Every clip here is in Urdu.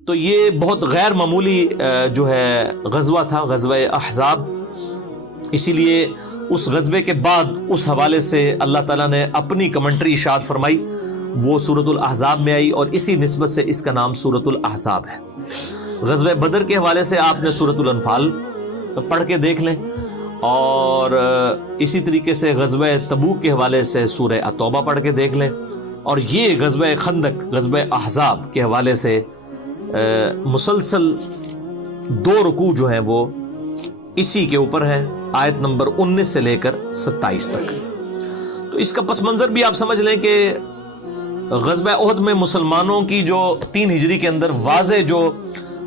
تو یہ بہت غیر معمولی جو ہے غزوہ تھا، غزوہ احزاب. اسی لیے اس غزوے کے بعد اس حوالے سے اللہ تعالیٰ نے اپنی کمنٹری ارشاد فرمائی، وہ سورۃ الاحزاب میں آئی، اور اسی نسبت سے اس کا نام سورۃ الاحزاب ہے. غزوہ بدر کے حوالے سے آپ نے سورۃ الانفال پڑھ کے دیکھ لیں، اور اسی طریقے سے غزوہ تبوک کے حوالے سے سورہ التوبہ پڑھ کے دیکھ لیں، اور یہ غزوہ خندق، غزوہ احزاب کے حوالے سے مسلسل 2 رکوع جو ہیں وہ اسی کے اوپر ہیں، آیت نمبر 19 سے لے کر 27 تک. تو اس کا پس منظر بھی آپ سمجھ لیں کہ غزوہ احد میں مسلمانوں کی جو 3 ہجری کے اندر واضح جو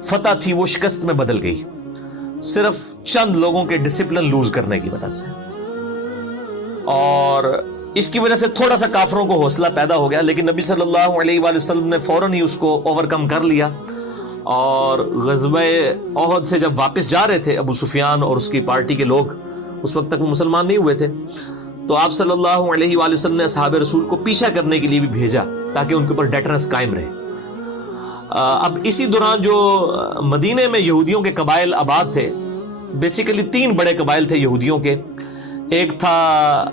فتح تھی وہ شکست میں بدل گئی، صرف چند لوگوں کے ڈسپلن لوز کرنے کی وجہ سے، اور اس کی وجہ سے تھوڑا سا کافروں کو حوصلہ پیدا ہو گیا. لیکن نبی صلی اللہ علیہ وآلہ وسلم نے فوراً ہی اس کو اوور کم کر لیا، اور غزوہ احد سے جب واپس جا رہے تھے ابو سفیان اور اس کی پارٹی کے لوگ، اس وقت تک وہ مسلمان نہیں ہوئے تھے، تو آپ صلی اللہ علیہ وآلہ وسلم نے اصحاب رسول کو پیچھا کرنے کے لیے بھی بھیجا تاکہ ان کے اوپر ڈیٹرنس قائم رہے. اب اسی دوران جو مدینے میں یہودیوں کے قبائل آباد تھے، بیسیکلی 3 بڑے قبائل تھے یہودیوں کے. ایک تھا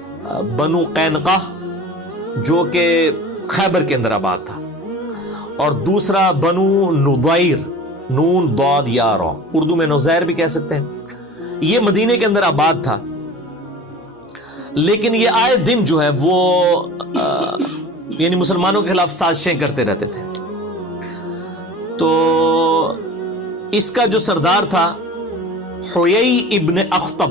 بنو قینقاع جو کہ خیبر کے اندر آباد تھا، اور دوسرا بنو نضیر، نون ضاد یا را، اردو میں نزیر بھی کہہ سکتے ہیں. یہ مدینے کے اندر آباد تھا، لیکن یہ آئے دن جو ہے وہ یعنی مسلمانوں کے خلاف سازشیں کرتے رہتے تھے. تو اس کا جو سردار تھا حیی ابن اخطب،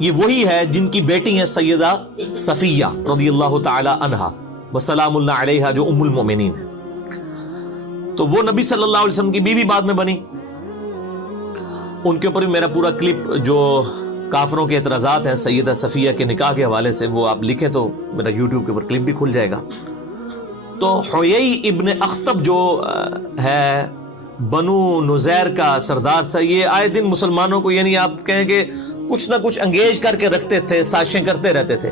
یہ وہی ہے جن کی بیٹی ہیں سیدہ صفیہ رضی اللہ تعالی عنہا وسلام اللہ علیہا، جو ام المؤمنین ہے. تو وہ نبی صلی اللہ علیہ وسلم کی بیوی بعد میں بنی. ان کے اوپر بھی میرا پورا کلپ جو کافروں کے اعتراضات ہیں سیدہ صفیہ کے نکاح کے حوالے سے، وہ آپ لکھیں تو میرا یوٹیوب کے اوپر کلپ بھی کھل جائے گا. تو حیی ابن اخطب جو ہے بنو نزیر کا سردار تھا، یہ آئے دن مسلمانوں کو یعنی آپ کہیں کہ کچھ نہ کچھ انگیج کر کے رکھتے تھے، سازشیں کرتے رہتے تھے.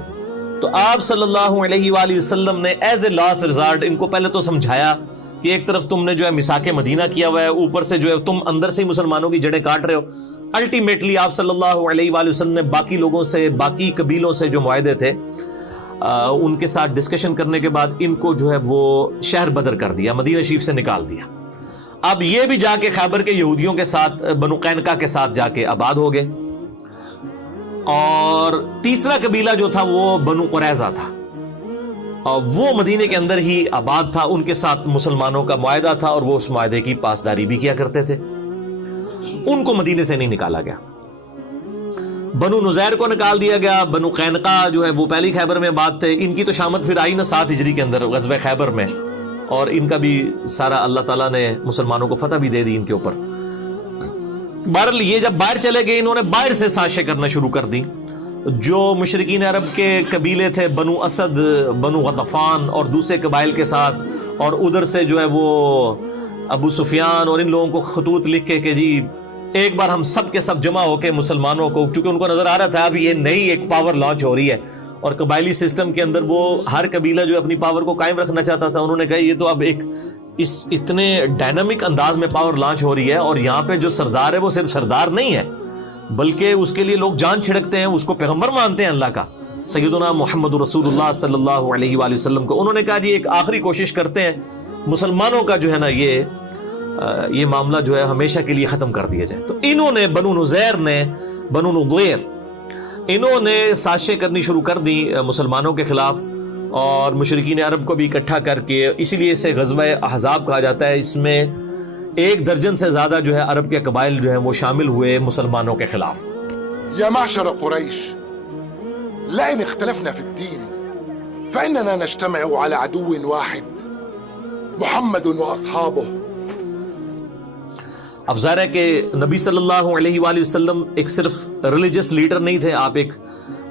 تو آپ صلی اللہ علیہ وآلہ وسلم نے ایز اے لاسٹ ریزارٹ ان کو پہلے تو سمجھایا کہ ایک طرف تم نے جو ہے میثاق مدینہ کیا ہوا ہے، اوپر سے جو ہے تم اندر سے ہی مسلمانوں کی جڑیں کاٹ رہے ہو. الٹیمیٹلی آپ صلی اللہ علیہ وآلہ وسلم نے باقی لوگوں سے، باقی قبیلوں سے جو معاہدے تھے ان کے ساتھ ڈسکشن کرنے کے بعد ان کو جو ہے وہ شہر بدر کر دیا، مدینہ شریف سے نکال دیا. اب یہ بھی جا کے خیبر کے یہودیوں کے ساتھ، بنو قینقاع کے ساتھ جا کے آباد ہو گئے. اور تیسرا قبیلہ جو تھا وہ بنو قریظہ تھا، اور وہ مدینے کے اندر ہی آباد تھا. ان کے ساتھ مسلمانوں کا معاہدہ تھا اور وہ اس معاہدے کی پاسداری بھی کیا کرتے تھے. ان کو مدینے سے نہیں نکالا گیا. بنو نزیر کو نکال دیا گیا. بنو قینقاع جو ہے وہ پہلی خیبر میں آباد تھے. ان کی تو شامت پھر آئی نا 7 ہجری کے اندر غزوہ خیبر میں، اور ان کا بھی سارا اللہ تعالیٰ نے مسلمانوں کو فتح بھی دے دی ان کے اوپر. بہرحال یہ جب باہر چلے گئے، انہوں نے باہر سے سازشیں کرنا شروع کر دی. جو مشرکین عرب کے قبیلے تھے، بنو اسد، بنو غطفان اور دوسرے قبائل کے ساتھ، اور ادھر سے جو ہے وہ ابو سفیان اور ان لوگوں کو خطوط لکھ کے کہ جی ایک بار ہم سب کے سب جمع ہو کے مسلمانوں کو، چونکہ ان کو نظر آ رہا تھا اب یہ نئی ایک پاور لانچ ہو رہی ہے، اور قبائلی سسٹم کے اندر وہ ہر قبیلہ جو اپنی پاور کو قائم رکھنا چاہتا تھا. انہوں نے کہا یہ تو اب ایک اس اتنے ڈائنامک انداز میں پاور لانچ ہو رہی ہے، اور یہاں پہ جو سردار ہے وہ صرف سردار نہیں ہے بلکہ اس کے لیے لوگ جان چھڑکتے ہیں، اس کو پیغمبر مانتے ہیں اللہ کا، سیدنا محمد رسول اللہ صلی اللہ علیہ وآلہ وسلم کو. انہوں نے کہا جی ایک آخری کوشش کرتے ہیں مسلمانوں کا جو ہے نا یہ معاملہ جو ہے ہمیشہ کے لیے ختم کر دیا جائے. تو انہوں نے بنو نزیر نے، بنو نضیر، انہوں نے سازشیں کرنی شروع کر دی مسلمانوں کے خلاف، اور مشرکین عرب کو بھی اکٹھا کر کے، اسی لیے اسے غزوہ احزاب کہا جاتا ہے. اس میں 1 درجن سے زیادہ جو ہے عرب کے قبائل جو ہیں وہ شامل ہوئے مسلمانوں کے خلاف. یا معشر قریش، لئن اختلفنا في الدين فإننا نجتمع على عدو واحد محمد واصحابه. اب ظاہر ہے کہ نبی صلی اللہ علیہ وآلہ وسلم ایک صرف ریلیجس لیڈر نہیں تھے، آپ ایک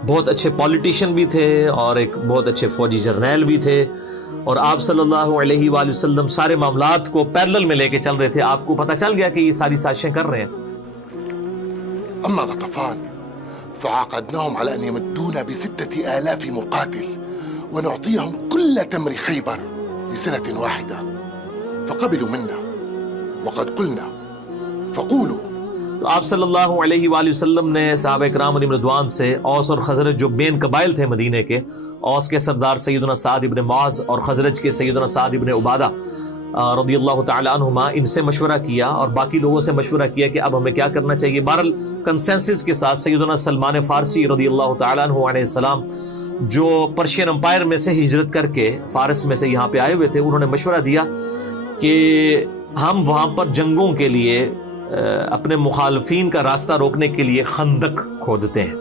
بہت اچھے پولیٹیشین بھی تھے اور ایک بہت اچھے فوجی جرنیل بھی تھے، اور آپ صلی اللہ علیہ وآلہ وسلم سارے معاملات کو پیرلل میں لے کے چل رہے تھے. آپ کو پتہ چل گیا کہ یہ ساری سازشیں کر رہے ہیں. اما غطفان فعاقدناهم على ان يمدونا ب6,000 مقاتل ونعطيهم كل تمر خيبر لسنة واحدة، فقبلوا منا وقد قلنا فقولوا. تو آپ صلی اللہ علیہ وآلہ وسلم نے صحابہ کرام علیہم رضوان سے اوس اور خزرج جو مین قبائل تھے مدینے کے، اوس کے سردار سیدنا سعد ابن معاذ اور خزرج کے سیدنا سعد ابن عبادہ رضی اللہ تعالی عنہما، ان سے مشورہ کیا اور باقی لوگوں سے مشورہ کیا کہ اب ہمیں کیا کرنا چاہیے. بہرحال کنسنسس کے ساتھ سیدنا سلمان فارسی رضی اللہ تعالی عنہ علیہ السلام، جو پرشین امپائر میں سے ہجرت کر کے فارس میں سے یہاں پہ آئے ہوئے تھے، انہوں نے مشورہ دیا کہ ہم وہاں پر جنگوں کے لیے اپنے مخالفین کا راستہ روکنے کے لیے خندق کھودتے ہیں.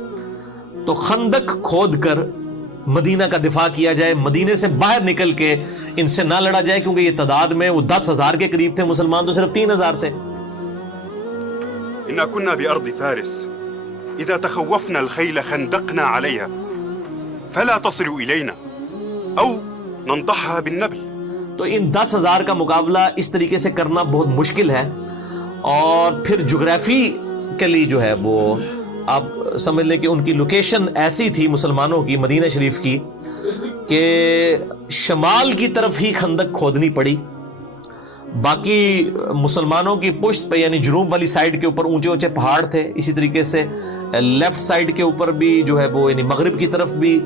تو خندق کھود کر مدینہ کا دفاع کیا جائے، مدینے سے باہر نکل کے ان سے نہ لڑا جائے، کیونکہ یہ تعداد میں وہ 10,000 کے قریب تھے، مسلمان تو صرف 3,000 تھے. إنا كنا بأرض فارس إذا تخوفنا الخيل خندقنا عليها فلا تصل إلينا أو ننضحها بالنبل. تو ان 10,000 کا مقابلہ اس طریقے سے کرنا بہت مشکل ہے، اور پھر جغرافیکلی جو ہے وہ آپ سمجھ لیں کہ ان کی لوکیشن ایسی تھی مسلمانوں کی مدینہ شریف کی کہ شمال کی طرف ہی خندق کھودنی پڑی. باقی مسلمانوں کی پشت پہ یعنی جنوب والی سائیڈ کے اوپر اونچے اونچے پہاڑ تھے، اسی طریقے سے لیفٹ سائیڈ کے اوپر بھی جو ہے وہ یعنی مغرب کی طرف بھی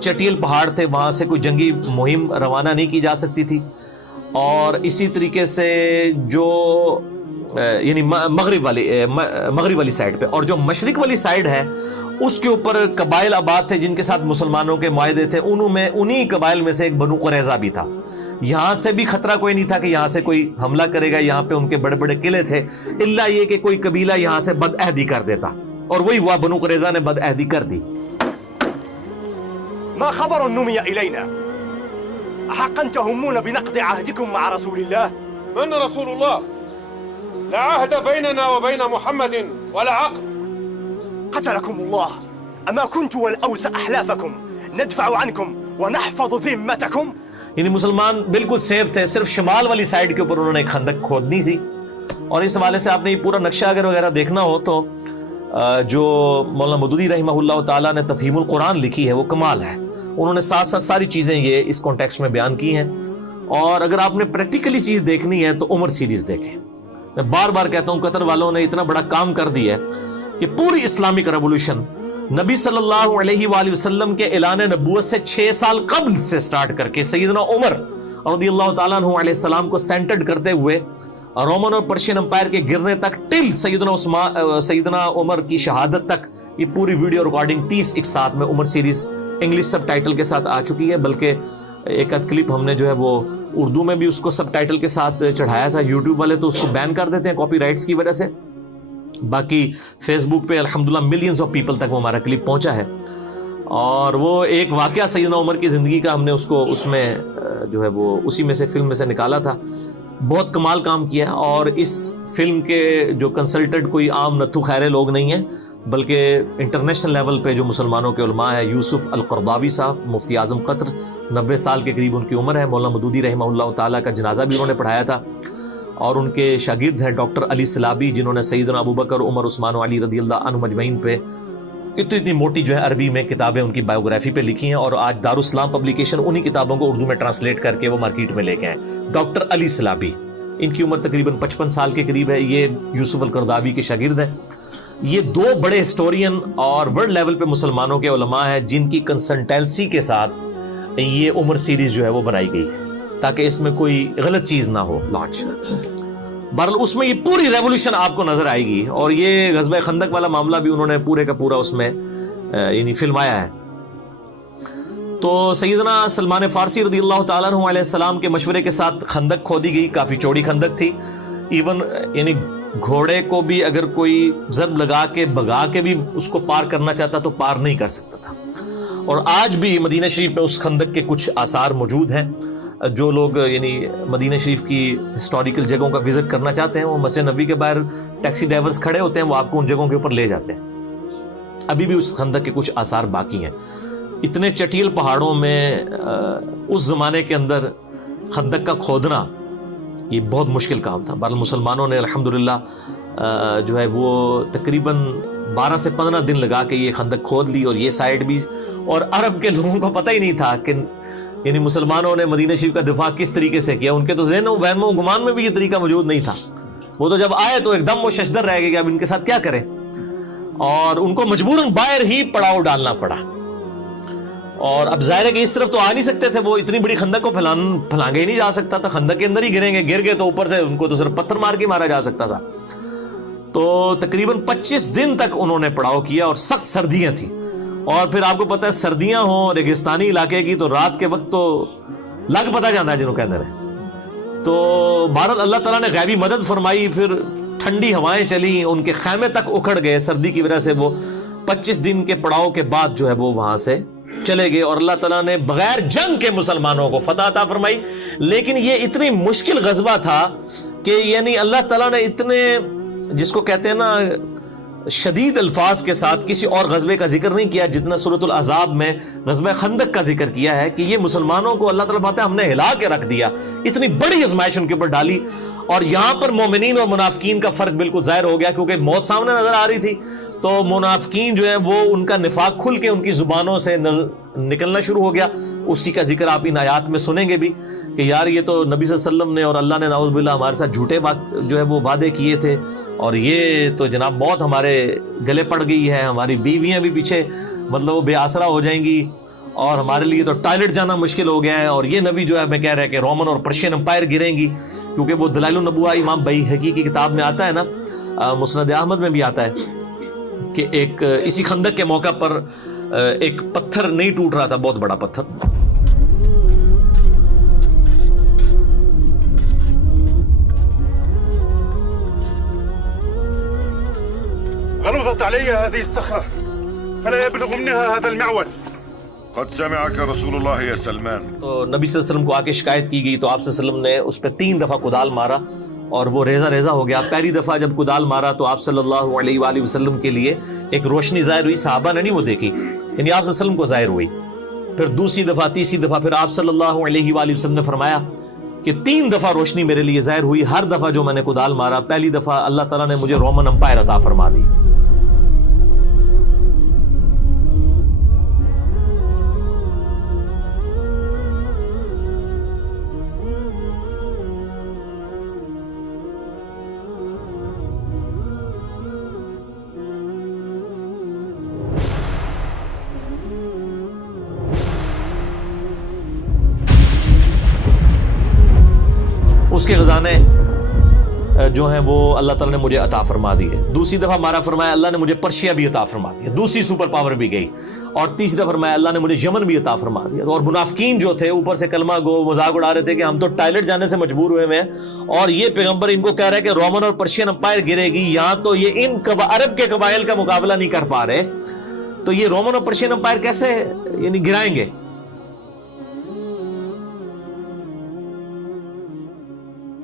چٹیل پہاڑ تھے، وہاں سے کوئی جنگی مہم روانہ نہیں کی جا سکتی تھی. اور اسی طریقے سے جو یعنی مغرب والی سائیڈ پہ، اور جو مشرق والی سائیڈ ہے اس کے اوپر قبائل آباد تھے جن کے ساتھ مسلمانوں کے معاہدے تھے. انہی قبائل میں سے ایک بنو قریظہ بھی تھا. یہاں سے بھی خطرہ کوئی نہیں تھا کہ یہاں سے کوئی حملہ کرے گا، یہاں پہ ان کے بڑے بڑے قلعے تھے، الا یہ کہ کوئی قبیلہ یہاں سے بد عہدی کر دیتا، اور وہی ہوا، بنو قریظہ نے بد عہدی کر دی. ما خبر نمي إلينا أحقا تهمون بنقض عهدكم مع رسول الله؟ من رسول الله؟ لا عهد بيننا وبين محمد ولا عقد. قتلكم الله. أما كنت والأوس أحلافكم ندفع عنكم ونحفظ ذمتكم. یعنی مسلمان بالکل سیف تھے، صرف شمال والی سائیڈ کے اوپر انہوں نے ایک خندق کھودنی تھی. اور اس حوالے سے آپ نے یہ پورا نقشہ اگر وغیرہ دیکھنا ہو تو جو مولانا مودودی رحمہ اللہ تعالیٰ نے تفہیم القرآن لکھی ہے وہ کمال ہے. انہوں نے ساتھ ساتھ ساری چیزیں یہ اس کانٹیکسٹ میں بیان کی ہیں. اور اگر آپ نے پریکٹیکلی چیز دیکھنی ہے تو عمر سیریز دیکھیں. میں بار بار کہتا ہوں قطر والوں نے اتنا بڑا کام کر دیا ہے کہ پوری اسلامک ریولوشن نبی صلی اللہ علیہ وآلہ وسلم کے اعلان نبوت سے 6 سال قبل سے سٹارٹ کر کے سیدنا عمر رضی اللہ تعالیٰ عنہ علیہ السلام کو سینٹرڈ کرتے ہوئے رومن اور پرشین امپائر کے گرنے تک ٹل سیدنا عمر کی شہادت تک، یہ پوری ویڈیو ریکارڈنگ 30 ایک ساتھ میں عمر سیریز انگلش سب ٹائٹل کے ساتھ آ چکی ہے. بلکہ ایک ادھ کلپ ہم نے جو ہے وہ اردو میں بھی اس کو سب ٹائٹل کے ساتھ چڑھایا تھا. یوٹیوب والے تو اس کو بین کر دیتے ہیں کاپی رائٹس کی وجہ سے. باقی فیس بک پہ الحمدللہ ملینز آف پیپل تک وہ ہمارا کلپ پہنچا ہے. اور وہ ایک واقعہ سیدنا عمر کی زندگی کا ہم نے اس میں جو ہے وہ اسی میں سے فلم میں سے نکالا تھا. بہت کمال کام کیا. اور اس فلم کے جو کنسلٹنٹ کوئی عام نتھو خیرے لوگ نہیں ہیں، بلکہ انٹرنیشنل لیول پہ جو مسلمانوں کے علماء ہیں، یوسف القرضاوی صاحب مفتی اعظم قطر، 90 سال کے قریب ان کی عمر ہے. مولانا مودودی رحمہ اللہ تعالیٰ کا جنازہ بھی انہوں نے پڑھایا تھا. اور ان کے شاگرد ہیں ڈاکٹر علی سلابی، جنہوں نے سیدنا ابوبکر، عمر، عثمان و علی رضی اللہ عنہم اجمعین پہ اتنی موٹی جو ہے عربی میں کتابیں ان کی بایوگرافی پہ لکھی ہیں. اور آج دارالاسلام پبلیکیشن انہی کتابوں کو اردو میں ٹرانسلیٹ کر کے وہ مارکیٹ میں لے کے ہیں. ڈاکٹر علی سلابی، ان کی عمر تقریباً 55 سال کے قریب ہے. یہ یوسف القرضاوی کے شاگرد ہیں. یہ 2 بڑے ہسٹورین اور ورلڈ لیول پہ مسلمانوں کے علماء ہیں جن کی کنسلٹنسی کے ساتھ یہ عمر سیریز جو ہے وہ بنائی گئی ہے تاکہ اس میں کوئی غلط چیز نہ ہو لانچ. بہرحال اس میں یہ پوری ریولوشن آپ کو نظر آئے گی. اور یہ غزوہ خندق والا معاملہ بھی انہوں نے پورے کا پورا اس میں یعنی فلمایا ہے. تو سیدنا سلمان فارسی رضی اللہ تعالیٰ عنہ علیہ السلام کے مشورے کے ساتھ خندق کھودی گئی. کافی چوڑی خندق تھی. ایون یعنی گھوڑے کو بھی اگر کوئی ضرب لگا کے بھگا کے بھی اس کو پار کرنا چاہتا تو پار نہیں کر سکتا تھا. اور آج بھی مدینہ شریف میں اس خندق کے کچھ آثار موجود ہیں. جو لوگ یعنی مدینہ شریف کی ہسٹوریکل جگہوں کا وزٹ کرنا چاہتے ہیں، وہ مسجد نبوی کے باہر ٹیکسی ڈرائیورز کھڑے ہوتے ہیں، وہ آپ کو ان جگہوں کے اوپر لے جاتے ہیں. ابھی بھی اس خندق کے کچھ آثار باقی ہیں. اتنے چٹیل پہاڑوں میں اس زمانے کے اندر خندق کا کھودنا یہ بہت مشکل کام تھا. بہرحال مسلمانوں نے الحمدللہ جو ہے وہ تقریباً 12 سے 15 دن لگا کے یہ خندق کھود لی. اور یہ سائڈ بھی، اور عرب کے لوگوں کو پتہ ہی نہیں تھا کہ یعنی مسلمانوں نے مدینہ شریف کا دفاع کس طریقے سے کیا. ان کے تو ذہن و وہم و گمان میں بھی یہ طریقہ موجود نہیں تھا. وہ تو جب آئے تو ایک دم وہ ششدر رہ گئے کہ اب ان کے ساتھ کیا کریں، اور ان کو مجبوراً باہر ہی پڑاؤ ڈالنا پڑا. اور اب ظاہر ہے کہ اس طرف تو آ نہیں سکتے تھے، وہ اتنی بڑی خندق کو پھلانگے ہی نہیں جا سکتا تھا، خندق کے اندر ہی گریں گے، گر گئے تو اوپر سے ان کو تو صرف پتھر مار کے مارا جا سکتا تھا. تو تقریباً 25 دن تک انہوں نے پڑاؤ کیا، اور سخت سردیاں تھیں، اور پھر آپ کو پتہ ہے سردیاں ہوں ریگستانی علاقے کی تو رات کے وقت تو لگ پتہ جانا ہے جنہوں کے اندر ہے. تو بہرحال اللہ تعالیٰ نے غیبی مدد فرمائی، پھر ٹھنڈی ہوائیں چلیں، ان کے خیمے تک اکھڑ گئے سردی کی وجہ سے. وہ 25 دن کے پڑاؤ کے بعد جو ہے وہ وہاں سے چلے گئے، اور اللہ تعالیٰ نے بغیر جنگ کے مسلمانوں کو فتح عطا فرمائی. لیکن یہ اتنی مشکل غزوہ تھا کہ یعنی اللہ تعالیٰ نے اتنے، جس کو کہتے ہیں نا، شدید الفاظ کے ساتھ کسی اور غزوے کا ذکر نہیں کیا جتنا سورۃ الاحزاب میں غزوہ خندق کا ذکر کیا ہے، کہ یہ مسلمانوں کو اللہ تعالیٰ بات ہے ہم نے ہلا کے رکھ دیا، اتنی بڑی آزمائش ان کے اوپر ڈالی. اور یہاں پر مومنین اور منافقین کا فرق بالکل ظاہر ہو گیا، کیونکہ موت سامنے نظر آ رہی تھی. تو منافقین جو ہے وہ ان کا نفاق کھل کے ان کی زبانوں سے نکلنا شروع ہو گیا. اسی کا ذکر آپ ان آیات میں سنیں گے بھی کہ یار یہ تو نبی صلی اللہ علیہ وسلم نے اور اللہ نے نعوذ باللہ ہمارے ساتھ جھوٹے جو ہے وہ وعدے کیے تھے، اور یہ تو جناب موت ہمارے گلے پڑ گئی ہے، ہماری بیویاں بھی پیچھے مطلب وہ بے آسرا ہو جائیں گی، اور ہمارے لیے تو ٹوائلٹ جانا مشکل ہو گیا ہے. اور یہ نبی جو ہے میں کہہ رہا ہے کہ رومن اور پرشین امپائر گریں گی، کیونکہ وہ دلائل النبوہ امام بیہقی کی کتاب میں آتا ہے نا، مسند احمد میں بھی آتا ہے کہ ایک اسی خندق کے موقع پر ایک پتھر نہیں ٹوٹ رہا تھا، بہت بڑا پتھر. غلظت علي هذه الصخرة فلا يبلغ منها هذا المعول. قد سمعك رسول الله يا سلمان. تو نبی صلی اللہ علیہ وسلم کو آ کے شکایت کی گئی، تو آپ صلی اللہ علیہ وسلم نے اس پہ 3 دفعہ کدال مارا اور وہ ریزہ ریزہ ہو گیا. پہلی دفعہ جب کدال مارا تو آپ صلی اللہ علیہ وآلہ وسلم کے لیے ایک روشنی ظاہر ہوئی، صحابہ نے نہیں وہ دیکھی، یعنی آپ صلی اللہ علیہ وسلم کو ظاہر ہوئی. پھر دوسری دفعہ، تیسری دفعہ، پھر آپ صلی اللہ علیہ وآلہ وسلم نے فرمایا کہ 3 دفعہ روشنی میرے لیے ظاہر ہوئی، ہر دفعہ جو میں نے کدال مارا پہلی دفعہ اللہ تعالیٰ نے مجھے رومن امپائر عطا فرما دی. اس کے خزانے جو ہیں وہ اللہ تعالیٰ نے مجھے عطا فرما دیے. دوسری دفعہ مارا فرمایا اللہ نے مجھے پرشیا بھی عطا فرما دیا، دوسری سپر پاور بھی گئی. اور تیسری دفعہ فرمایا اللہ نے مجھے یمن بھی عطا فرما دیا. اور منافقین جو تھے اوپر سے کلمہ گو مذاق اڑا رہے تھے کہ ہم تو ٹائلٹ جانے سے مجبور ہوئے ہیں، اور یہ پیغمبر ان کو کہہ رہا ہے کہ رومن اور پرشین امپائر گرے گی. یہاں تو یہ ان عرب کے قبائل کا مقابلہ نہیں کر پا رہے، تو یہ رومن اور پرشین امپائر کیسے یعنی گرائیں گے؟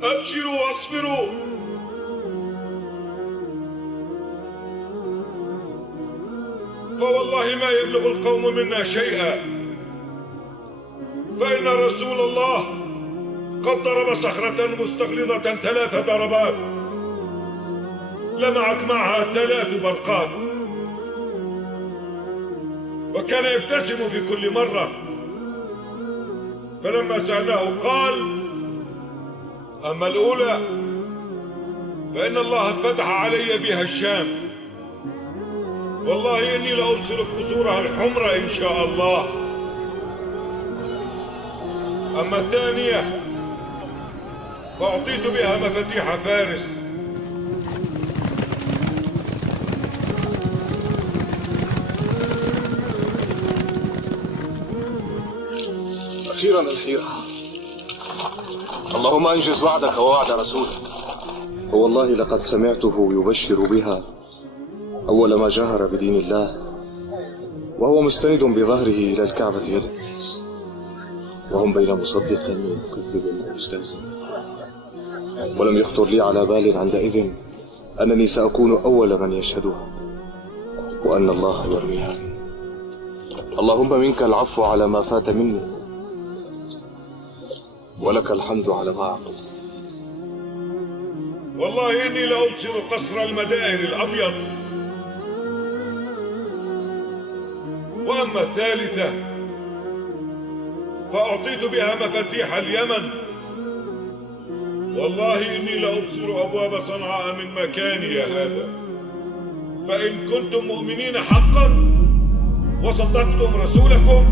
ابشروا واصبروا فوالله ما يبلغ القوم منا شيئا فإن رسول الله قد ضرب صخرة مستغلظة 3 ضربات لمعت معها 3 برقات وكان يبتسم في كل مرة. فلما سألناه قال أما الأولى فإن الله فتح علي بها الشام والله إني لأبصر قصورها الحمر إن شاء الله. أما الثانية فأعطيت بها مفاتيح فارس أخيرا الحيرة. اللهم أنجز وعدك ووعد رسولك. فوالله لقد سمعته يبشر بها أول ما جهر بدين الله وهو مستند بظهره إلى الكعبة يد الناس وهم بين مصدق ومكذب ومستهزئ. ولم يخطر لي على بال عندئذ أنني سأكون أول من يشهدها وأن الله يرويها. اللهم منك العفو على ما فات مني ولك الحمد على ما أعطيت. والله إني لأبصر قصر المدائن الأبيض. وأما الثالثة فأعطيت بها مفاتيح اليمن والله إني لأبصر أبواب صنعاء من مكاني هذا، فإن كنتم مؤمنين حقا وصدقتم رسولكم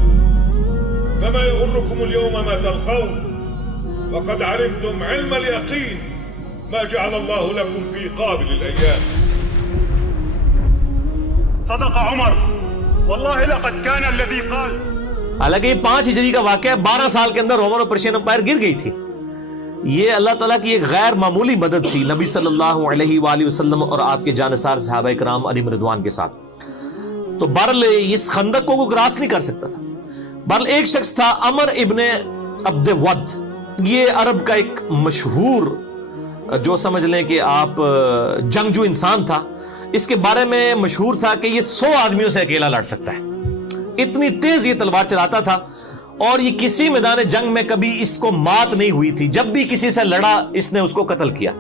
فما يغركم اليوم ما تلقون، وقد علمتم علم اليقين ما جعل الله لكم في قابل الأيام. صدق عمر والله لقد كان الذي قال. حالانکہ یہ 5 ہجری کا واقعہ ہے، 12 سال کے اندر رومن اور پرشین امپائر گر گئی تھی. یہ اللہ تعالیٰ کی ایک غیر معمولی مدد تھی نبی صلی اللہ علیہ وآلہ وسلم اور آپ کے جانثار صحابہ کرام علیہم رضوان کے ساتھ. تو بہرحال اس خندق کو کراس نہیں کر سکتا تھا. بہرحال ایک شخص تھا عمر ابن عبد ود، یہ عرب کا ایک مشہور جو سمجھ لیں کہ آپ جنگجو انسان تھا. اس کے بارے میں مشہور تھا کہ یہ 100 آدمیوں سے اکیلا لڑ سکتا ہے، اتنی تیز یہ تلوار چلاتا تھا، اور یہ کسی میدان جنگ میں کبھی اس کو مات نہیں ہوئی تھی. جب بھی کسی سے لڑا اس نے اس کو قتل کیا.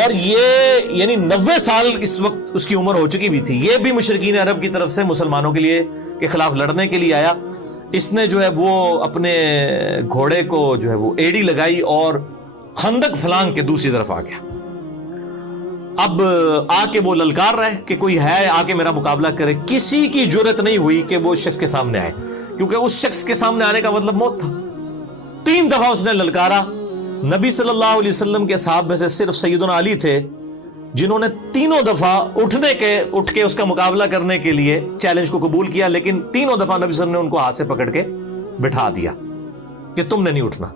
اور یہ یعنی 90 سال اس وقت اس کی عمر ہو چکی ہوئی تھی. یہ بھی مشرکین عرب کی طرف سے مسلمانوں کے لیے کے خلاف لڑنے کے لیے آیا. اس نے جو ہے وہ اپنے گھوڑے کو جو ہے وہ ایڑی لگائی اور خندق پھلانگ کے دوسری طرف آ گیا. اب آ کے وہ للکار رہے کہ کوئی ہے آ کے میرا مقابلہ کرے. کسی کی جرت نہیں ہوئی کہ وہ شخص کے سامنے آئے، کیونکہ اس شخص کے سامنے آنے کا مطلب موت تھا. 3 دفعہ اس نے للکارا. نبی صلی اللہ علیہ وسلم کے صحابہ میں سے صرف سیدنا علی تھے جنہوں نے 3 دفعہ اٹھ کے اس کا مقابلہ کرنے کے لیے چیلنج کو قبول کیا، لیکن 3 دفعہ نبی صلی اللہ علیہ وسلم نے ان کو ہاتھ سے پکڑ کے بٹھا دیا کہ تم نے نہیں اٹھنا.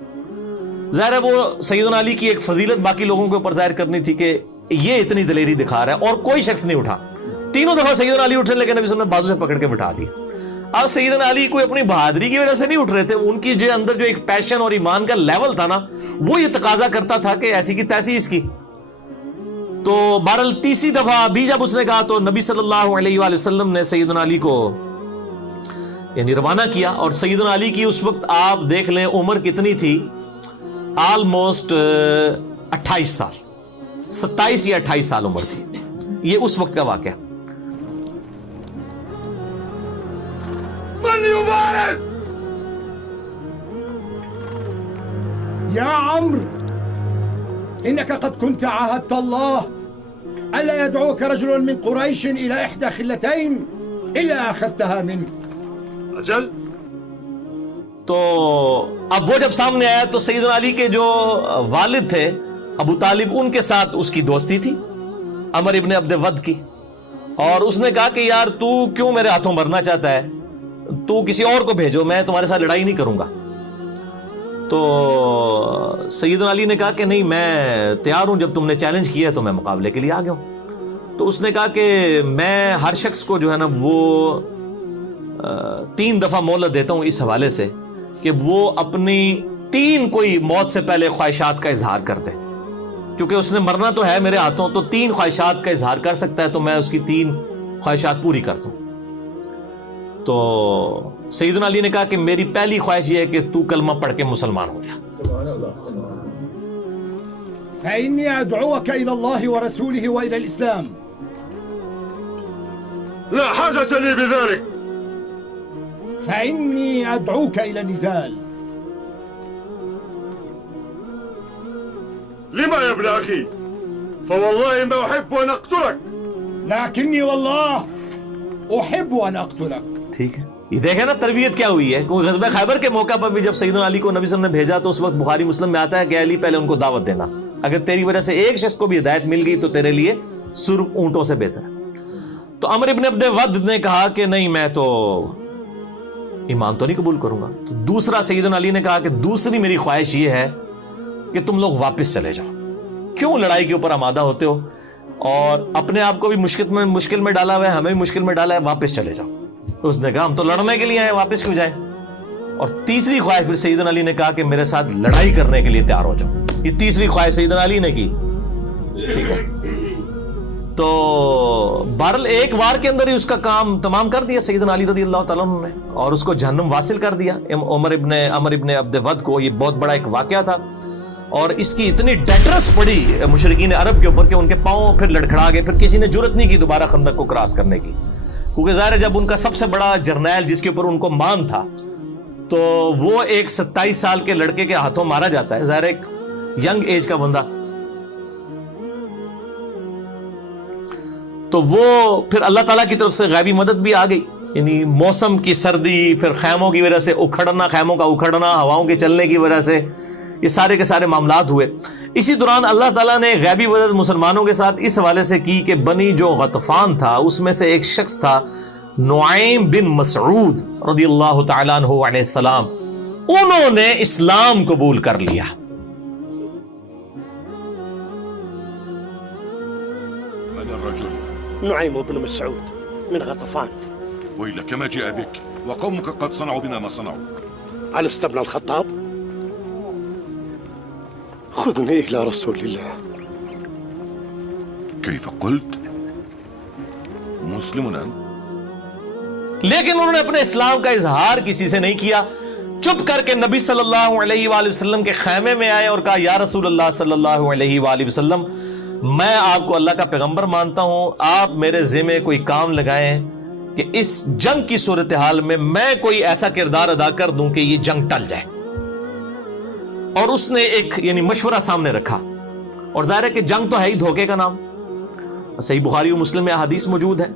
ظاہر ہے وہ سیدنا علی کی ایک فضیلت باقی لوگوں کے اوپر ظاہر کرنی تھی کہ یہ اتنی دلیری دکھا رہا ہے، اور کوئی شخص نہیں اٹھا. 3 دفعہ سیدنا علی اٹھے، لیکن نبی صلی اللہ علیہ وسلم نے بازو سے پکڑ کے بٹھا دیا. اب سیدنا علی کوئی اپنی بہادری کی وجہ سے نہیں اٹھ رہے تھے، ان کی جو اندر جو ایک پیشن اور ایمان کا لیول تھا نا، وہ یہ تقاضا کرتا تھا کہ ایسی کی تیسی اس کی. تو بہرحال 3 دفعہ بھی جب اس نے کہا تو نبی صلی اللہ علیہ وآلہ وسلم نے سیدنا علی کو یعنی روانہ کیا. اور سیدنا علی کی اس وقت آپ دیکھ لیں عمر کتنی تھی، آلموسٹ 28 سال، 27 یا 28 سال عمر تھی. یہ اس وقت کا واقعہ. من يبارز؟ يا عمرو إنك قد كنت عاهدت الله ألا يدعوك رجل من قريش إلى إحدى خلتين إلا أخذتها منه. أجل. تو اب وہ جب سامنے آیا تو سیدنا علی کے جو والد تھے ابو طالب، ان کے ساتھ اس کی دوستی تھی عمر ابن عبد ود کی. اور اس نے کہا کہ یار تو کیوں میرے ہاتھوں مرنا چاہتا ہے، تو کسی اور کو بھیجو، میں تمہارے ساتھ لڑائی نہیں کروں گا. تو سیدنا علی نے کہا کہ نہیں میں تیار ہوں، جب تم نے چیلنج کیا ہے تو میں مقابلے کے لیے آ گیا ہوں. تو اس نے کہا کہ میں ہر شخص کو جو ہے نا وہ 3 دفعہ مہلت دیتا ہوں اس حوالے سے کہ وہ اپنی 3 کوئی موت سے پہلے خواہشات کا اظہار کر دے، کیونکہ اس نے مرنا تو ہے میرے ہاتھوں، تو 3 خواہشات کا اظہار کر سکتا ہے، تو میں اس کی 3 خواہشات پوری کر دوں. تو سیدنا علی نے کہا کہ میری پہلی خواہش یہ ہے کہ تو کلمہ پڑھ کے مسلمان ہو جا. فإني أدعوك إلى الله ورسوله وإلى الإسلام. لا حاجة لي بذلك. فإني أدعوك إلى النزال. لما يا ابن أخي؟ فوالله ما أحب أن أقتلك. لكني والله أحب أن أقتلك. ٹھیک ہے، یہ دیکھیں نا تربیت کیا ہوئی ہے. غزوہ خیبر کے موقع پر بھی جب سیدنا علی کو نبی صلی اللہ علیہ وسلم نے بھیجا تو اس وقت بخاری مسلم میں آتا ہے کہ علی پہلے ان کو دعوت دینا، اگر تیری وجہ سے ایک شخص کو بھی ہدایت مل گئی تو تیرے لیے سرخ اونٹوں سے بہتر ہے. تو عمر ابن عبد ود نے کہا کہ نہیں میں تو ایمان تو نہیں قبول کروں گا. تو دوسرا سیدنا علی نے کہا کہ دوسری میری خواہش یہ ہے کہ تم لوگ واپس چلے جاؤ. کیوں لڑائی کے اوپر آمادہ ہوتے ہو اور اپنے آپ کو بھی مشکل میں ڈالا ہوا ہے، ہمیں بھی مشکل میں ڈالا ہے، واپس چلے جاؤ. تو اس نے کہا ہم تو لڑنے کے لیے آئے، واپس کیوں جائیں. اور تیسری خواہش پھر سیدنا علی نے کہا کہ میرے ساتھ لڑائی کرنے کے لیے تیار ہو جاؤ. یہ تیسری خواہش سیدنا علی نے کی. ٹھیک ہے، تو بہرحال ایک وار کے اندر ہی اس کا کام تمام کر دیا سیدنا علی رضی اللہ تعالیٰ عنہ نے، اور اس کو جہنم واصل کر دیا عمر ابن عبد ود کو. یہ بہت بڑا ایک واقعہ تھا، اور اس کی اتنی ڈیٹرس پڑی مشرکین عرب کے اوپر کہ ان کے پاؤں پھر لڑکھڑا گئے. پھر کسی نے جرت نہیں کی دوبارہ خندق کو کراس کرنے کی، کیونکہ ظاہر ہے جب ان کا سب سے بڑا جرنیل جس کے اوپر ان کو مان تھا تو وہ ایک 27 سال کے لڑکے کے ہاتھوں مارا جاتا ہے. ظاہر ایک ینگ ایج کا بندہ. تو وہ پھر اللہ تعالیٰ کی طرف سے غیبی مدد بھی آ گئی. یعنی موسم کی سردی، پھر خیموں کی وجہ سے اکھڑنا، خیموں کا اکھڑنا، ہواؤں کے چلنے کی وجہ سے یہ سارے کے سارے معاملات ہوئے. اسی دوران اللہ تعالیٰ نے غیبی مدد مسلمانوں کے ساتھ اس حوالے سے کی کہ بنی جو غطفان تھا اس میں سے ایک شخص تھا نعیم بن مسعود رضی اللہ تعالیٰ عنہ علیہ السلام، انہوں نے اسلام قبول کر لیا. من الرجل؟ نعيم بن مسعود من غطفان. ويلك ما جاء بك وقومك قد صنعوا بنا ما صنعوا. ألست ابن الخطاب؟ خذني إلى رسول الله. كيف قلت؟ مسلم أنت؟ لیکن انہوں نے اپنے اسلام کا اظہار کسی سے نہیں کیا. چپ کر کے نبی صلی اللہ علیہ وآلہ وسلم کے خیمے میں آئے اور کہا یا رسول اللہ صلی اللہ علیہ وآلہ وسلم، میں آپ کو اللہ کا پیغمبر مانتا ہوں، آپ میرے ذمہ کوئی کام لگائیں کہ اس جنگ کی صورتحال میں کوئی ایسا کردار ادا کر دوں کہ یہ جنگ ٹل جائے. اور اس نے ایک یعنی مشورہ سامنے رکھا، اور ظاہر ہے کہ جنگ تو ہے ہی دھوکے کا نام. صحیح بخاری و مسلم میں احادیث موجود ہے.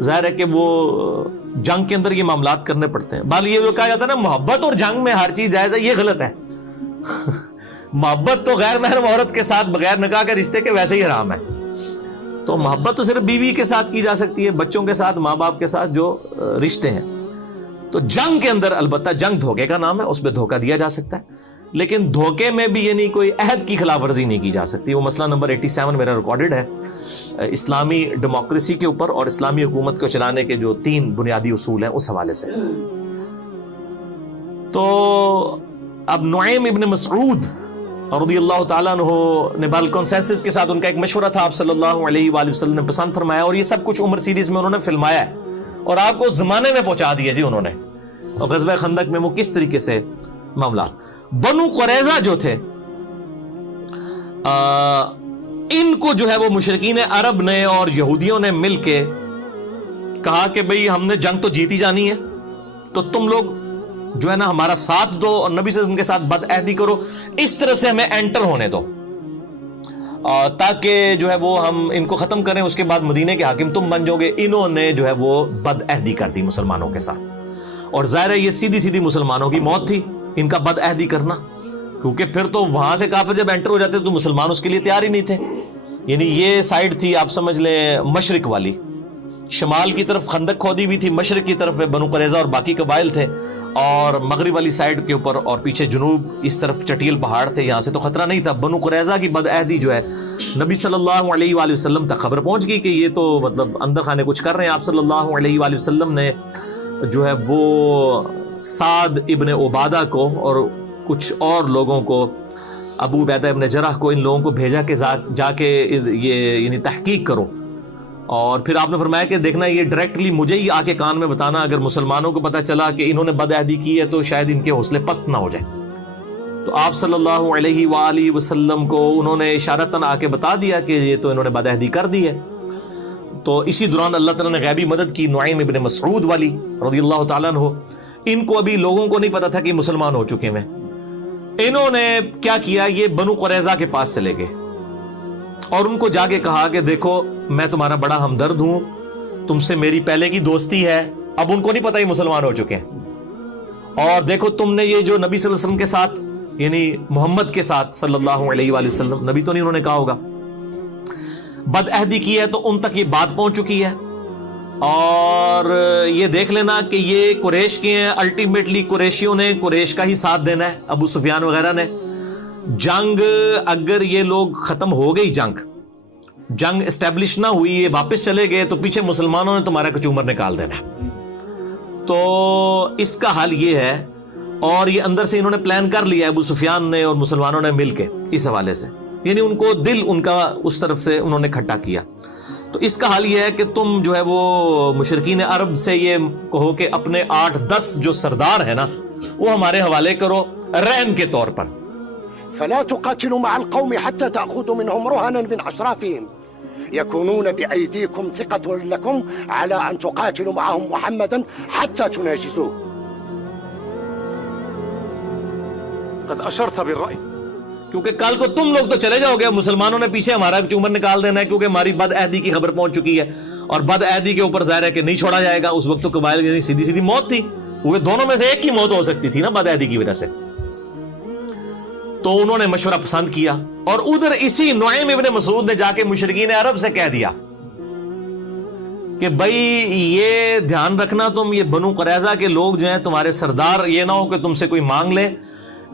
ظاہر ہے کہ وہ جنگ کے اندر یہ معاملات کرنے پڑتے ہیں. بال یہ جو کہا جاتا ہے نا محبت اور جنگ میں ہر چیز جائز ہے، یہ غلط ہے. محبت تو غیر محرم عورت کے ساتھ بغیر نکاح کے رشتے کے ویسے ہی حرام ہے. تو محبت تو صرف بیوی کے ساتھ کی جا سکتی ہے، بچوں کے ساتھ، ماں باپ کے ساتھ جو رشتے ہیں. تو جنگ کے اندر البتہ جنگ دھوکے کا نام ہے، اس میں دھوکہ دیا جا سکتا ہے، لیکن دھوکے میں بھی یعنی کوئی عہد کی خلاف ورزی نہیں کی جا سکتی. وہ مسئلہ نمبر 87 میرا ریکارڈڈ ہے اسلامی ڈیموکریسی کے اوپر اور اسلامی حکومت کو چلانے کے جو 3 بنیادی اصول ہیں اس حوالے سے. تو اب نعیم ابن مسعود رضی اللہ تعالیٰ عنہ نے بال کنسنسس کے ساتھ، ان کا ایک مشورہ تھا، آپ صلی اللہ علیہ وآلہ وسلم نے پسند فرمایا، اور یہ سب کچھ عمر سیریز میں انہوں نے فلمایا ہے اور آپ کو اس زمانے میں پہنچا دیا جی انہوں نے. اور غزوہ خندق میں وہ کس طریقے سے معاملہ. بنو قریظہ جو تھے ان کو جو ہے وہ مشرکین عرب نے اور یہودیوں نے مل کے کہا کہ بھئی ہم نے جنگ تو جیتی جانی ہے، تو تم لوگ جو ہے نا ہمارا ساتھ دو اور نبی صلی اللہ علیہ وسلم کے ساتھ بد عہدی کرو، اس طرح سے ہمیں انٹر ہونے دو تاکہ جو ہے وہ ہم ان کو ختم کریں، اس کے بعد مدینے کے حاکم تم بن جاؤ گے. انہوں نے جو ہے وہ بد عہدی کر دی مسلمانوں کے ساتھ، اور ظاہر ہے یہ سیدھی سیدھی مسلمانوں کی موت تھی ان کا بد عہدی کرنا، کیونکہ پھر تو وہاں سے کافر جب انٹر ہو جاتے تو مسلمان اس کے لیے تیار ہی نہیں تھے. یعنی یہ سائیڈ تھی آپ سمجھ لیں مشرق والی، شمال کی طرف خندق کھودی بھی تھی، مشرق کی طرف بنو قریظہ اور باقی قبائل تھے، اور مغرب والی سائیڈ کے اوپر اور پیچھے جنوب اس طرف چٹیل پہاڑ تھے، یہاں سے تو خطرہ نہیں تھا. بنو قریظہ کی بد عہدی جو ہے نبی صلی اللہ علیہ وآلہ وسلم تک خبر پہنچ گئی کہ یہ تو مطلب اندر خانے کچھ کر رہے ہیں. آپ صلی اللہ علیہ وآلہ وسلم نے جو ہے وہ سعد ابن عبادہ کو اور کچھ اور لوگوں کو، ابو عبیدہ ابن جرح کو، ان لوگوں کو بھیجا کہ جا کے یہ یعنی تحقیق کرو. اور پھر آپ نے فرمایا کہ دیکھنا یہ ڈائریکٹلی مجھے ہی آ کے کان میں بتانا، اگر مسلمانوں کو پتہ چلا کہ انہوں نے بد عہدی کی ہے تو شاید ان کے حوصلے پست نہ ہو جائے. تو آپ صلی اللہ علیہ وآلہ وسلم کو انہوں نے اشارتاً آ کے بتا دیا کہ یہ تو انہوں نے بد عہدی کر دی ہے. تو اسی دوران اللہ تعالیٰ نے غیبی مدد کی نعیم ابن مسعود والی رضی اللہ تعالیٰ عنہ. ان کو ابھی لوگوں کو نہیں پتا تھا کہ مسلمان ہو چکے ہیں. انہوں نے کیا کیا، یہ بنو قریظہ کے پاس چلے گئے اور ان کو جا کے کہا کہ دیکھو میں تمہارا بڑا ہمدرد ہوں، تم سے میری پہلے کی دوستی ہے. اب ان کو نہیں پتا یہ مسلمان ہو چکے ہیں، اور دیکھو تم نے یہ جو نبی صلی اللہ علیہ وسلم کے ساتھ یعنی محمد کے ساتھ صلی اللہ علیہ وآلہ وسلم، نبی تو نہیں انہوں نے کہا ہوگا، بد عہدی کی ہے، تو ان تک یہ بات پہنچ چکی ہے. اور یہ دیکھ لینا کہ یہ قریش کے ہیں، الٹیمیٹلی قریشیوں نے قریش کا ہی ساتھ دینا ہے، ابو سفیان وغیرہ نے. جنگ اگر یہ لوگ ختم ہو گئی، جنگ اسٹیبلش نہ ہوئی، یہ واپس چلے گئے تو پیچھے مسلمانوں نے تمہارا کچومر نکال دینا ہے. تو اس کا حل یہ ہے، اور یہ اندر سے انہوں نے پلان کر لیا ابو سفیان نے اور مسلمانوں نے مل کے اس حوالے سے، یعنی ان کو دل ان کا اس طرف سے انہوں نے کھٹا کیا. تو اس کا حل یہ ہے کہ تم جو ہے وہ مشرکین عرب سے یہ کہو کہ اپنے 8-10 جو سردار ہیں نا وہ ہمارے حوالے کرو رہن کے طور پر. فلا تقاتلوا مع القوم حتى تأخذوا منهم رهنا من أشرافهم يكونون بأيديكم ثقة لكم على أن تقاتلوا معهم محمدا حتى تناجزوه. قد أشرت بالرأي. کیونکہ کل کو تم لوگ تو چلے جاؤ گے, مسلمانوں نے پیچھے ہمارا چومر نکال دینا ہے, کیونکہ ہماری بد عہدی کی خبر پہنچ چکی ہے, اور بد عہدی کے اوپر ظاہر ہے کہ نہیں چھوڑا جائے گا. اس وقت تو قبائل کی سیدھی سیدھی موت تھی, کیونکہ دونوں میں سے ایک کی موت ہو سکتی تھی نا بد عہدی کی وجہ سے. تو انہوں نے مشورہ پسند کیا, اور ادھر اسی نعیم ابن مسعود نے جا کے مشرکین عرب سے کہہ دیا کہ بھائی یہ دھیان رکھنا, تم یہ بنو قریظہ کے لوگ جو ہیں تمہارے سردار, یہ نہ ہو کہ تم سے کوئی مانگ لے.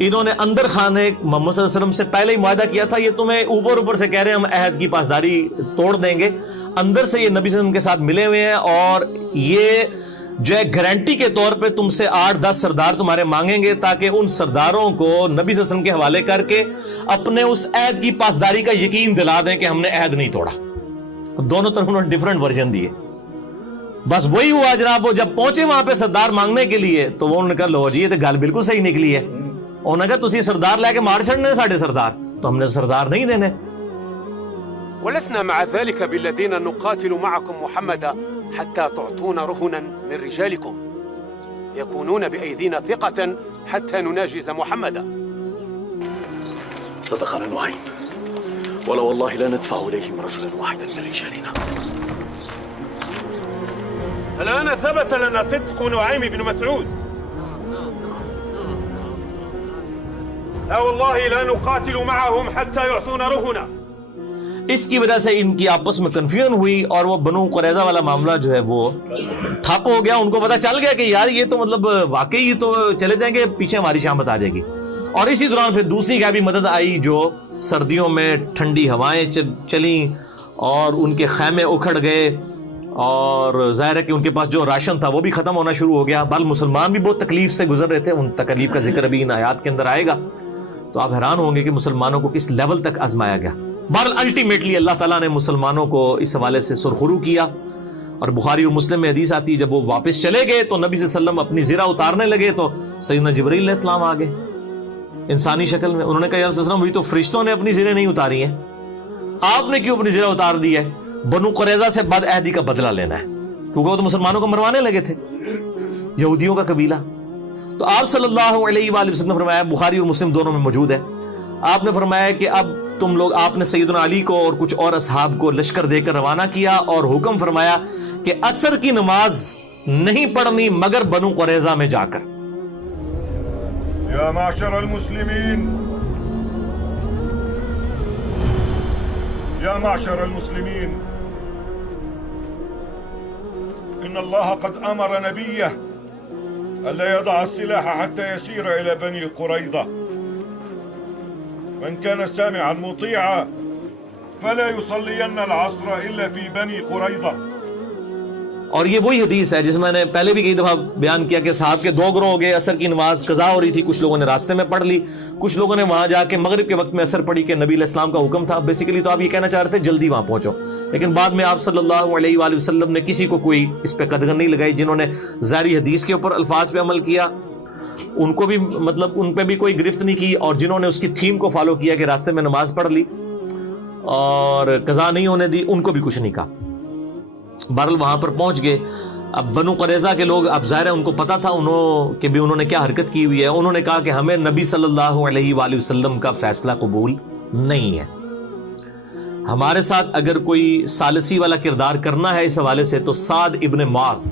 انہوں نے اندر خانے محمد صلی اللہ علیہ وسلم سے پہلے ہی معاہدہ کیا تھا, یہ تمہیں اوپر سے کہہ رہے ہیں ہم عہد کی پاسداری توڑ دیں گے. اندر سے یہ نبی صلی اللہ علیہ وسلم کے ساتھ ملے ہوئے ہیں, اور یہ جو ہے گارنٹی کے طور پہ تم سے 8-10 سردار تمہارے مانگیں گے, تاکہ ان سرداروں کو نبی صلی اللہ علیہ وسلم کے حوالے کر کے اپنے اس عہد کی پاسداری کا یقین دلا دیں کہ ہم نے عہد نہیں توڑا. دونوں طرف انہوں نے ڈیفرنٹ ورژن دیے. بس وہی ہوا جناب, وہ جب پہنچے وہاں پہ سردار مانگنے کے لیے تو وہ انہوں نے کہا لو جی یہ تو گل بالکل صحیح نکلی ہے. انہوں نے کہا تسی سردار لے کے مار چھڑنے ساڑھے سردار, تو ہم نے سردار نہیں دینے. ولسنا مع ذلك بالذين نقاتل معكم محمدا حتى تعطون رهنا من رجالكم يكونون بأيدينا ثقة حتى نناجز محمدا. صدقنا نعيم ولا والله لا ندفع إليهم رجلا واحدا من رجالنا. الآن ثبت لنا صدق نعيم بن مسعود. لا والله لا نقاتل معهم حتى يعطون رهنا. اس کی وجہ سے ان کی آپس میں کنفیوژن ہوئی, اور وہ بنو قریظہ والا معاملہ جو ہے وہ ٹھپ ہو گیا. ان کو پتہ چل گیا کہ یار یہ تو مطلب واقعی تو چلے جائیں گے, پیچھے ہماری شامت آ جائے گی. اور اسی دوران پھر دوسری غیبی مدد آئی, جو سردیوں میں ٹھنڈی ہوائیں چلیں اور ان کے خیمے اکھڑ گئے, اور ظاہر ہے کہ ان کے پاس جو راشن تھا وہ بھی ختم ہونا شروع ہو گیا. بل مسلمان بھی بہت تکلیف سے گزر رہے تھے, ان تکلیف کا ذکر ابھی ان آیات کے اندر آئے گا. تو آپ حیران ہوں گے کہ مسلمانوں کو کس لیول تک آزمایا گیا. بہرحال الٹیمیٹلی اللہ تعالیٰ نے مسلمانوں کو اس حوالے سے سرخرو کیا. اور بخاری اور مسلم میں حدیث آتی ہے, جب وہ واپس چلے گئے تو نبی صلی اللہ علیہ وسلم اپنی زرہ اتارنے لگے تو سیدنا جبرائیل علیہ السلام آ گئے انسانی شکل میں. انہوں نے کہا یا رسول اللہ وہی تو فرشتوں نے اپنی زرہیں نہیں اتاری ہیں, آپ نے کیوں اپنی زرہ اتار دی ہے؟ بنو قریظہ سے بد عہدی کا بدلہ لینا ہے, کیونکہ وہ تو مسلمانوں کو مروانے لگے تھے, یہودیوں کا قبیلہ. تو آپ صلی اللہ علیہ وآلہ وسلم نے فرمایا, بخاری اور مسلم دونوں میں موجود ہے, آپ نے فرمایا کہ اب تم لوگ, آپ نے سیدنا علی کو اور کچھ اور اصحاب کو لشکر دے کر روانہ کیا, اور حکم فرمایا کہ عصر کی نماز نہیں پڑھنی مگر بنو قریظہ میں جا کر. يا معشر المسلمين يا معشر المسلمين إن الله قد أمر نبيه ألا يضع السلاح حتى يسير إلى بني قريظة. من كان سامعا مطيعا فلا يصلين العصر إلا في بني قريظة. اور یہ وہی حدیث ہے جس میں نے پہلے بھی کئی دفعہ بیان کیا کہ صحاب کے 2 گروہ ہو گئے, عصر کی نماز قضا ہو رہی تھی, کچھ لوگوں نے راستے میں پڑھ لی, کچھ لوگوں نے وہاں جا کے مغرب کے وقت میں عصر پڑھی کہ نبی علیہ السلام کا حکم تھا. بیسیکلی تو آپ یہ کہنا چاہ رہے تھے جلدی وہاں پہنچو, لیکن بعد میں آپ صلی اللہ علیہ وآلہ وسلم نے کسی کو کوئی اس پہ قدغن نہیں لگائی. جنہوں نے ظاہری حدیث کے اوپر الفاظ پہ عمل کیا ان کو بھی مطلب ان پہ بھی کوئی گرفت نہیں کی, اور جنہوں نے اس کی تھیم کو فالو کیا کہ راستے میں نماز پڑھ لی اور قضا نہیں ہونے دی, ان کو بھی کچھ نہیں کہا. بہرحال وہاں پر پہنچ گئے. اب بنو قریظہ کے لوگ, اب ظاہر ہے ان کو پتا تھا انہوں نے کیا حرکت کی ہوئی ہے. انہوں نے کہا کہ ہمیں نبی صلی اللہ علیہ وآلہ وسلم کا فیصلہ قبول نہیں ہے, ہمارے ساتھ اگر کوئی ثالثی والا کردار کرنا ہے اس حوالے سے تو سعد ابن معاذ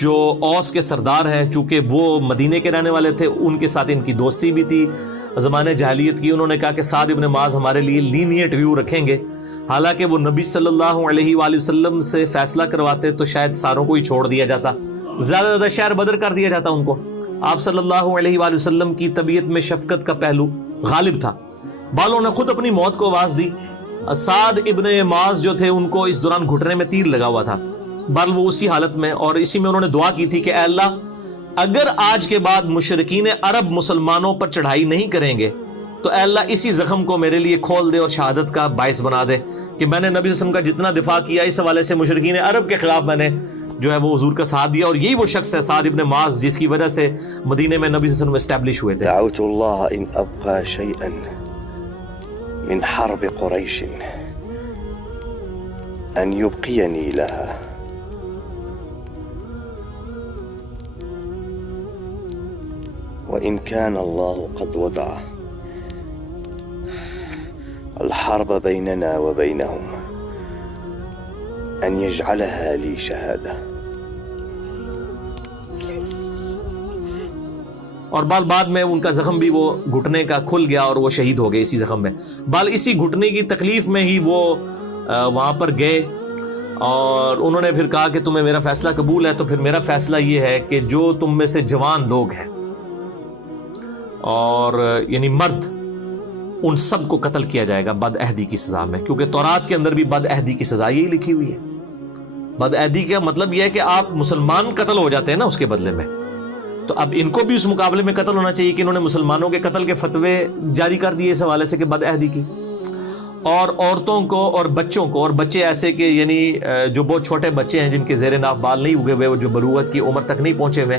جو اوس کے سردار ہیں, چونکہ وہ مدینے کے رہنے والے تھے, ان کے ساتھ ان کی دوستی بھی تھی زمانے جاہلیت کی. انہوں نے کہا کہ سعد ابن معاذ ہمارے لیے لینیٹ ویو رکھیں گے, حالانکہ وہ نبی صلی اللہ علیہ وآلہ وسلم سے فیصلہ کرواتے تو شاید ساروں کو ہی چھوڑ دیا جاتا, زیادہ زیادہ شہر بدر کر دیا جاتا ان کو. آپ صلی اللہ علیہ وآلہ وسلم کی طبیعت میں شفقت کا پہلو غالب تھا. بالوں نے خود اپنی موت کو آواز دی. سعد ابن معاذ جو تھے ان کو اس دوران گھٹنے میں تیر لگا ہوا تھا, بہرحال وہ اسی حالت میں, اور اسی میں انہوں نے دعا کی تھی کہ اے اللہ اگر آج کے بعد مشرکین عرب مسلمانوں پر چڑھائی نہیں کریں گے تو اے اللہ اسی زخم کو میرے لیے کھول دے اور شہادت کا باعث بنا دے کہ میں نے نبی صلی اللہ علیہ وسلم کا جتنا دفاع کیا اس حوالے سے مشرکین عرب کے خلاف میں نے جو ہے وہ حضور کا ساتھ دیا. اور یہی وہ شخص ہے سعد ابن معاذ جس کی وجہ سے مدینے میں نبی صلی اللہ علیہ وسلم اسٹیبلش ہوئے تھے. دعوت اللہ ان ابقى شيئا من حرب قريش ان يبقيني لها وإن كان الله قد وضعه الحرب بيننا وبينهم أن يجعلها لي شهادة. اور بعد میں ان کا زخم بھی وہ گھٹنے کا کھل گیا اور وہ شہید ہو گئے اسی زخم میں. اسی گھٹنے کی تکلیف میں ہی وہ وہاں پر گئے اور انہوں نے پھر کہا کہ تمہیں میرا فیصلہ قبول ہے، تو پھر میرا فیصلہ یہ ہے کہ جو تم میں سے جوان لوگ ہیں اور یعنی مرد، ان سب کو قتل کیا جائے گا بد عہدی کی سزا میں، کیونکہ تورات کے اندر بھی بد عہدی کی سزا یہی لکھی ہوئی ہے. بد عہدی کا مطلب یہ ہے کہ آپ مسلمان قتل ہو جاتے ہیں نا اس کے بدلے میں، تو اب ان کو بھی اس مقابلے میں قتل ہونا چاہیے کہ انہوں نے مسلمانوں کے قتل کے فتوے جاری کر دیے اس حوالے سے کہ بد عہدی کی. اور عورتوں کو اور بچوں کو، اور بچے ایسے کہ یعنی جو بہت چھوٹے بچے ہیں جن کے زیر ناف بال نہیں اگے ہوئے، جو بلوغت کی عمر تک نہیں پہنچے ہوئے،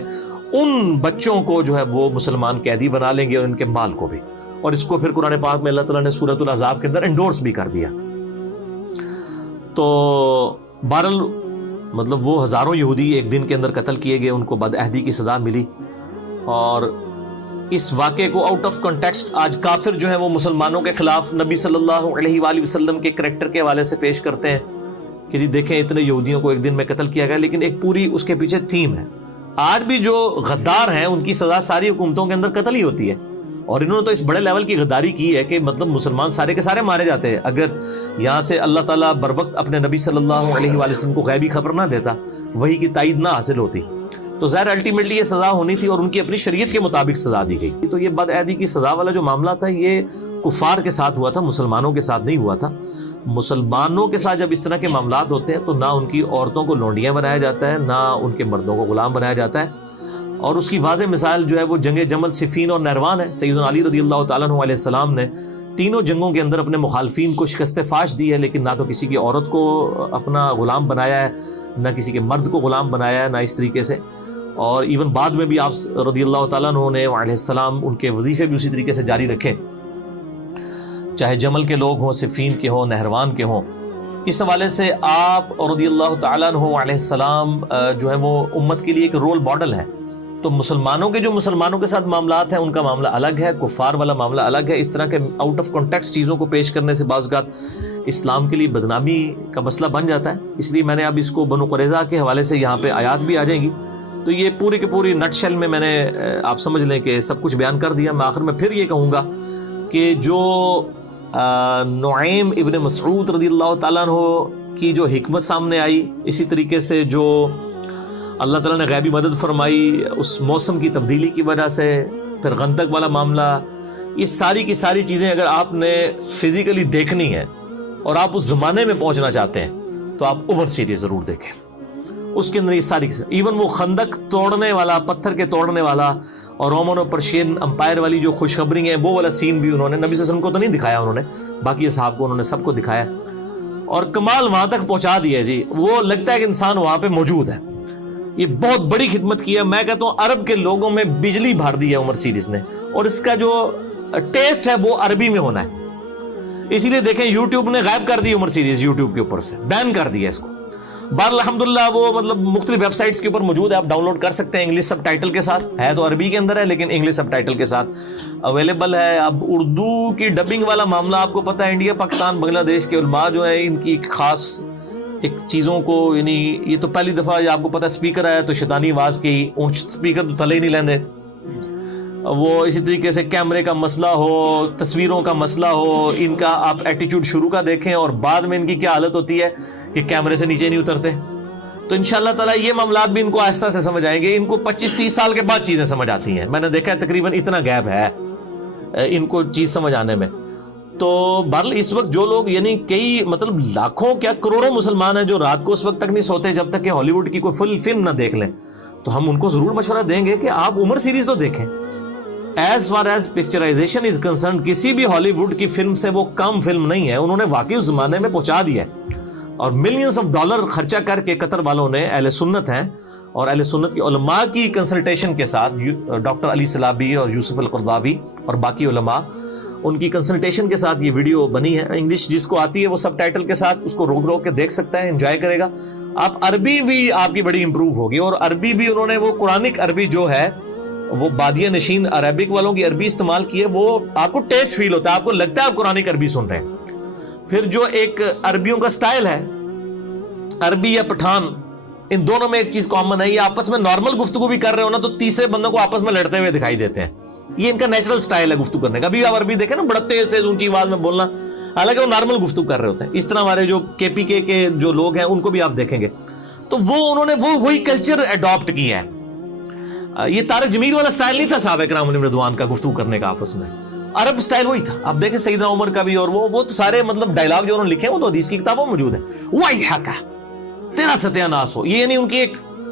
ان بچوں کو جو ہے وہ مسلمان قیدی بنا لیں گے اور ان کے مال کو بھی. اور اس کو پھر قرآن پاک میں اللہ تعالیٰ نے سورۃ الاحزاب کے اندر انڈورس بھی کر دیا. تو بہرحال مطلب وہ ہزاروں یہودی ایک دن کے اندر قتل کیے گئے، ان کو بد عہدی کی سزا ملی. اور اس واقعے کو آؤٹ آف کنٹیکسٹ آج کافر جو ہیں وہ مسلمانوں کے خلاف نبی صلی اللہ علیہ وآلہ وسلم کے کریکٹر کے حوالے سے پیش کرتے ہیں کہ جی دیکھیں اتنے یہودیوں کو ایک دن میں قتل کیا گیا، لیکن ایک پوری اس کے پیچھے تھیم ہے. آج بھی جو غدار ہیں ان کی سزا ساری حکومتوں کے اندر قتل ہی ہوتی ہے، اور انہوں نے تو اس بڑے لیول کی غداری کی ہے کہ مطلب مسلمان سارے کے سارے مارے جاتے ہیں. اگر یہاں سے اللہ تعالیٰ بر وقت اپنے نبی صلی اللہ علیہ وآلہ وسلم کو غیبی خبر نہ دیتا، وحی کی تائید نہ حاصل ہوتی، تو ظاہر الٹیمیٹلی یہ سزا ہونی تھی اور ان کی اپنی شریعت کے مطابق سزا دی گئی. تو یہ بد عہدی کی سزا والا جو معاملہ تھا یہ کفار کے ساتھ ہوا تھا، مسلمانوں کے ساتھ نہیں ہوا تھا. مسلمانوں کے ساتھ جب اس طرح کے معاملات ہوتے ہیں تو نہ ان کی عورتوں کو لونڈیاں بنایا جاتا ہے، نہ ان کے مردوں کو غلام بنایا جاتا ہے. اور اس کی واضح مثال جو ہے وہ جنگ جمل، صفین اور نہروان ہے. سیدنا علی رضی اللہ تعالیٰ عنہ علیہ السلام نے تینوں جنگوں کے اندر اپنے مخالفین کو شکست فاش دی ہے، لیکن نہ تو کسی کی عورت کو اپنا غلام بنایا ہے، نہ کسی کے مرد کو غلام بنایا ہے، نہ اس طریقے سے. اور ایون بعد میں بھی آپ رضی اللہ تعالیٰ عنہ نے علیہ السلام ان کے وظیفے بھی اسی طریقے سے جاری رکھے، چاہے جمل کے لوگ ہوں، صفین کے ہوں، نہروان کے ہوں. اس حوالے سے آپ رضی اللہ تعالیٰ عنہ علیہ السلام جو ہے وہ امت کے لیے ایک رول ماڈل ہے. تو مسلمانوں کے جو مسلمانوں کے ساتھ معاملات ہیں ان کا معاملہ الگ ہے، کفار والا معاملہ الگ ہے. اس طرح کے آؤٹ آف کانٹیکسٹ چیزوں کو پیش کرنے سے بعض اوقات اسلام کے لیے بدنامی کا مسئلہ بن جاتا ہے. اس لیے میں نے اب اس کو بنو قریظہ کے حوالے سے یہاں پہ آیات بھی آ جائیں گی، تو یہ پوری کی پوری نٹ شیل میں نے آپ سمجھ لیں کہ سب کچھ بیان کر دیا. میں آخر میں پھر یہ کہوں گا کہ جو نعیم ابن مسعود رضی اللہ تعالیٰ عنہ کی جو حکمت سامنے آئی، اسی طریقے سے جو اللہ تعالیٰ نے غیبی مدد فرمائی اس موسم کی تبدیلی کی وجہ سے، پھر خندق والا معاملہ، یہ ساری کی ساری چیزیں اگر آپ نے فزیکلی دیکھنی ہے اور آپ اس زمانے میں پہنچنا چاہتے ہیں تو آپ عمر سیریز ضرور دیکھیں. اس کے اندر یہ ساری ایون وہ خندق توڑنے والا، پتھر کے توڑنے والا اور رومن اور پرشین امپائر والی جو خوشخبری ہیں وہ والا سین بھی انہوں نے نبی صلی اللہ علیہ وسلم کو تو نہیں دکھایا، انہوں نے باقی اصحاب کو انہوں نے سب کو دکھایا اور کمال وہاں تک پہنچا دیا. جی وہ لگتا ہے کہ انسان وہاں پہ موجود ہے. یہ بہت بڑی خدمت کی ہے. میں کہتا ہوں عرب کے لوگوں میں بجلی بھر دی ہے عمر سیریز نے، اور اس کا جو ٹیسٹ ہے وہ عربی میں ہونا ہے. اسی لیے دیکھیں یوٹیوب نے غائب کر دی عمر سیریز، یوٹیوب کے اوپر سے بین کر دیا اس کو. بہر الحمدللہ وہ مطلب مختلف ویب سائٹس کے اوپر موجود ہے، آپ ڈاؤن لوڈ کر سکتے ہیں انگلش سب ٹائٹل کے ساتھ. ہے تو عربی کے اندر ہے لیکن انگلش سب ٹائٹل کے ساتھ اویلیبل ہے. اب اردو کی ڈبنگ والا معاملہ آپ کو پتہ ہے، انڈیا پاکستان بنگلہ دیش کے علماء جو ہیں ان کی ایک خاص ایک چیزوں کو، یعنی یہ تو پہلی دفعہ آپ کو پتہ اسپیکر آیا تو شیطانی آواز کی اونچ اسپیکر تو تھلے ہی نہیں لیندے. وہ اسی طریقے سے کیمرے کا مسئلہ ہو، تصویروں کا مسئلہ ہو، ان کا آپ ایٹیچیوڈ شروع کا دیکھیں اور بعد میں ان کی کیا حالت ہوتی ہے کہ کیمرے سے نیچے نہیں اترتے. تو انشاءاللہ تعالیٰ یہ معاملات بھی ان کو آہستہ سے سمجھ آئیں گے. ان کو 25-30 سال کے بعد چیزیں سمجھ آتی ہیں. میں نے دیکھا ہے تقریباً اتنا گیپ ہے ان کو چیز سمجھ آنے میں. تو بہرحال اس وقت جو لوگ یعنی کئی مطلب لاکھوں کیا کروڑوں مسلمان ہیں جو رات کو اس وقت تک نہیں سوتے جب تک کہ ہالی ووڈ کی کوئی فل فلم نہ دیکھ لیں، تو ہم ان کو ضرور مشورہ دیں گے کہ آپ عمر سیریز تو دیکھیں. As far as picturisation is concerned کسی بھی ہالی ووڈ کی فلم سے وہ کم فلم نہیں ہے. انہوں نے واقعی اس زمانے میں پہنچا دیا ہے اور ملینز آف ڈالر خرچہ کر کے قطر والوں نے اہل سنت ہیں اور اہل سنت کے علماء کی کنسلٹیشن کے ساتھ ڈاکٹر علی سلابی اور یوسف القرضاوی اور باقی علماء ان کی کنسلٹیشن کے ساتھ یہ ویڈیو بنی ہے. انگلش جس کو آتی ہے وہ سب ٹائٹل کے ساتھ اس کو روک کے دیکھ سکتا ہے، انجوائے کرے گا. آپ عربی بھی آپ کی بڑی امپروو ہوگی، اور عربی بھی انہوں نے وہ قرآنک عربی جو ہے وہ بادیہ نشین عربک والوں کی عربی استعمال کی ہے، وہ آپ کو ٹیسٹ فیل ہوتا ہے، آپ کو لگتا ہے آپ قرآنک عربی سن رہے ہیں. پھر جو ایک عربیوں کا سٹائل ہے، عربی یا پٹھان، ان دونوں میں ایک چیز کامن ہے، یہ آپس میں نارمل گفتگو بھی کر رہے ہو نا تو تیسرے بندوں کو آپس میں لڑتے ہوئے دکھائی دیتے ہیں. یہ ان کا نیچرل سٹائل ہے گفتگو کرنے کا. ابھی آپ عربی دیکھیں نا، بڑا تیز تیز اونچی آواز میں بولنا، حالانکہ وہ نارمل گفتگو کر رہے ہوتے ہیں. اس طرح ہمارے جو KPK کے جو لوگ ہیں ان کو بھی آپ دیکھیں گے تو انہوں نے وہی کلچر اڈاپٹ کیا ہے. یہ طارق جمیل والا سٹائل نہیں تھا صحابہ کرام علیہم رضوان کا گفتگو کرنے کا آپس میں، عرب سٹائل وہی تھا. آپ دیکھیں سیدنا عمر کا بھی، اور وہ تو سارے مطلب ڈائلاگ جو انہوں نے لکھے ہیں وہ تو حدیث کی کتابوں میں موجود ہے. وَيْحَكَ تیرا ستیہ ناس ہو. یہ یعنی ان کی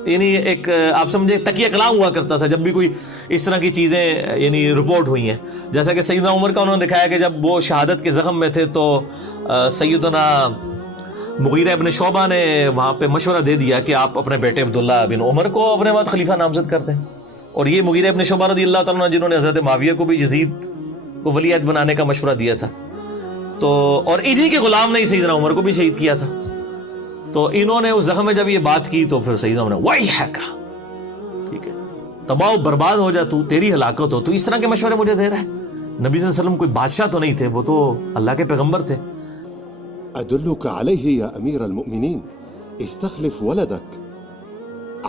ایک آپ سمجھے تکیہ کلام ہوا کرتا تھا جب بھی کوئی اس طرح کی چیزیں یعنی رپورٹ ہوئی ہیں. جیسا کہ سیدنا عمر کا انہوں نے دکھایا کہ جب وہ شہادت کے زخم میں تھے تو سیدنا مغیرہ ابن شعبہ نے وہاں پہ مشورہ دے دیا کہ آپ اپنے بیٹے عبداللہ بن عمر کو اپنے بعد خلیفہ نامزد کر دیں. اور یہ مغیرہ ابن شعبہ رضی اللہ تعالیٰ عنہ جنہوں نے حضرت معاویہ کو بھی یزید کو ولی عہد بنانے کا مشورہ دیا تھا، تو اور انہی کے غلام نے سیدنا عمر کو بھی شہید کیا تھا. تو انہوں نے اس زخم میں جب یہ بات کی تو پھر سیدنا عمر نے وَيْحَكَ، ٹھیک ہے تباہ و برباد ہو جا تو، تیری ہلاکت ہو، تو اس طرح کے مشورے مجھے دے رہا ہے. نبی صلی اللہ علیہ وسلم کوئی بادشاہ تو نہیں تھے، وہ تو اللہ کے پیغمبر تھے. أدلك عليه يا أمير المؤمنين، استخلف ولدك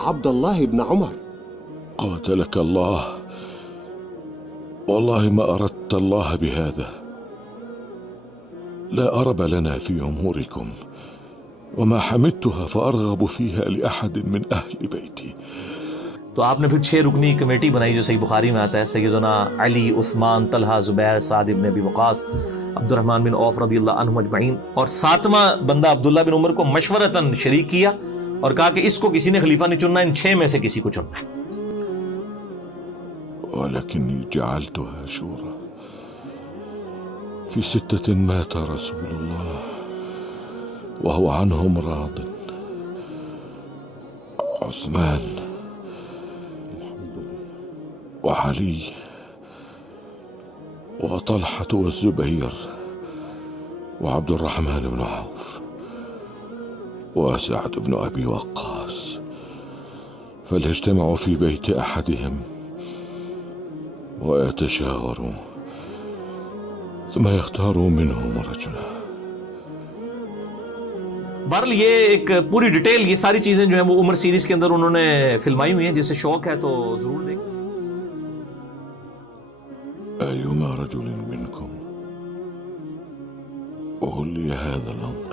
عبد الله بن عمر. قاتلك الله، والله ما أردت الله بهذا. لا أرب لنا في أموركم، وما حمدتها فأرغب فيها لأحد من أهل بيتي. تو آپ نے پھر 6 رکنی کمیٹی بنائی جو صحیح بخاری میں آتا ہے، سیدنا علی، عثمان، طلحہ، زبیر، سعد بن ابی وقاص، عبد الرحمن بن عوف رضی اللہ عنہم اجمعین، اور 7واں بندہ عبداللہ بن عمر کو مشورتاً شریک کیا اور کہا کہ اس کو کسی نے خلیفہ نہیں چننا، ان 6 میں سے کسی کو چننا ہے. ولكني جعلتها شورى. في 6 مات رسول الله وهو عنهم راض: عثمان وعلي وطلحة والزبير وعبد الرحمن بن عوف وسعد بن أبي وقاص. فليجتمعوا في بيت أحدهم ويتشاوروا ثم يختاروا منهم رجلا. بہرحال یہ ایک پوری ڈیٹیل، یہ ساری چیزیں جو ہیں وہ عمر سیریز کے اندر انہوں نے فلمائی ہوئی ہیں، جسے شوق ہے تو ضرور دیکھیں. أيما رجل منكم ولي هذا الأمر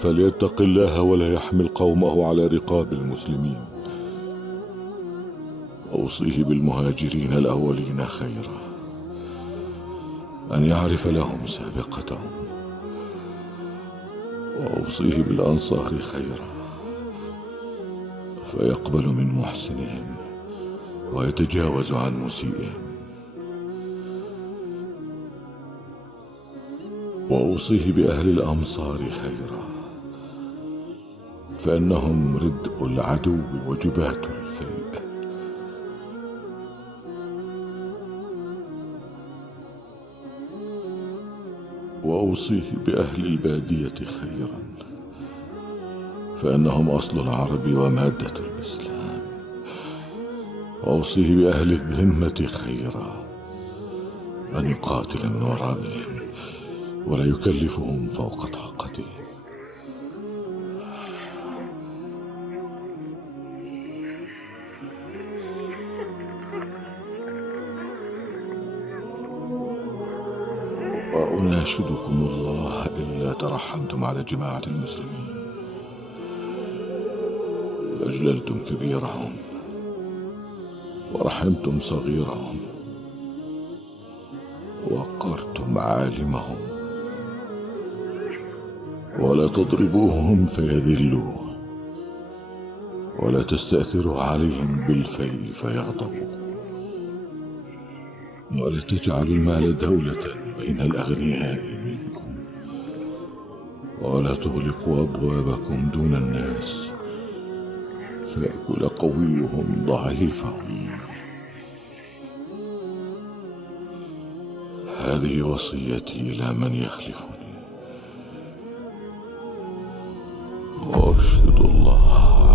فليتق الله ولا يحمل قومه على رقاب المسلمين. أوصيه بالمهاجرين الأولين خيرا أن يعرف لهم سابقتهم، وأوصيه بالأنصار خيرا فيقبل من محسنهم ويتجاوز عن مسيئهم، وأوصيه بأهل الأمصار خيرا فإنهم ردء العدو وجبات الفيء. وأوصيه بأهل البادية خيرا فإنهم أصل العرب ومادة الإسلام. وأوصيه بأهل الذمة خيرا أن يقاتل من ورائهم ولا يكلفهم فوق طاقتهم. وأناشدكم الله إلا ترحمتم على جماعة المسلمين فأجللتم كبيرهم ورحمتم صغيرهم ووقرتم عالمهم، ولا تضربوهم فيذلوا ولا تستأثروا عليهم بالفيء فيغضبوا، ولا تجعلوا المال دولة بين الأغنياء منكم، ولا تغلقوا أبوابكم دون الناس فيأكل قويهم ضعيفهم. هذه وصيتي إلى من يخلفني، وأشهد الله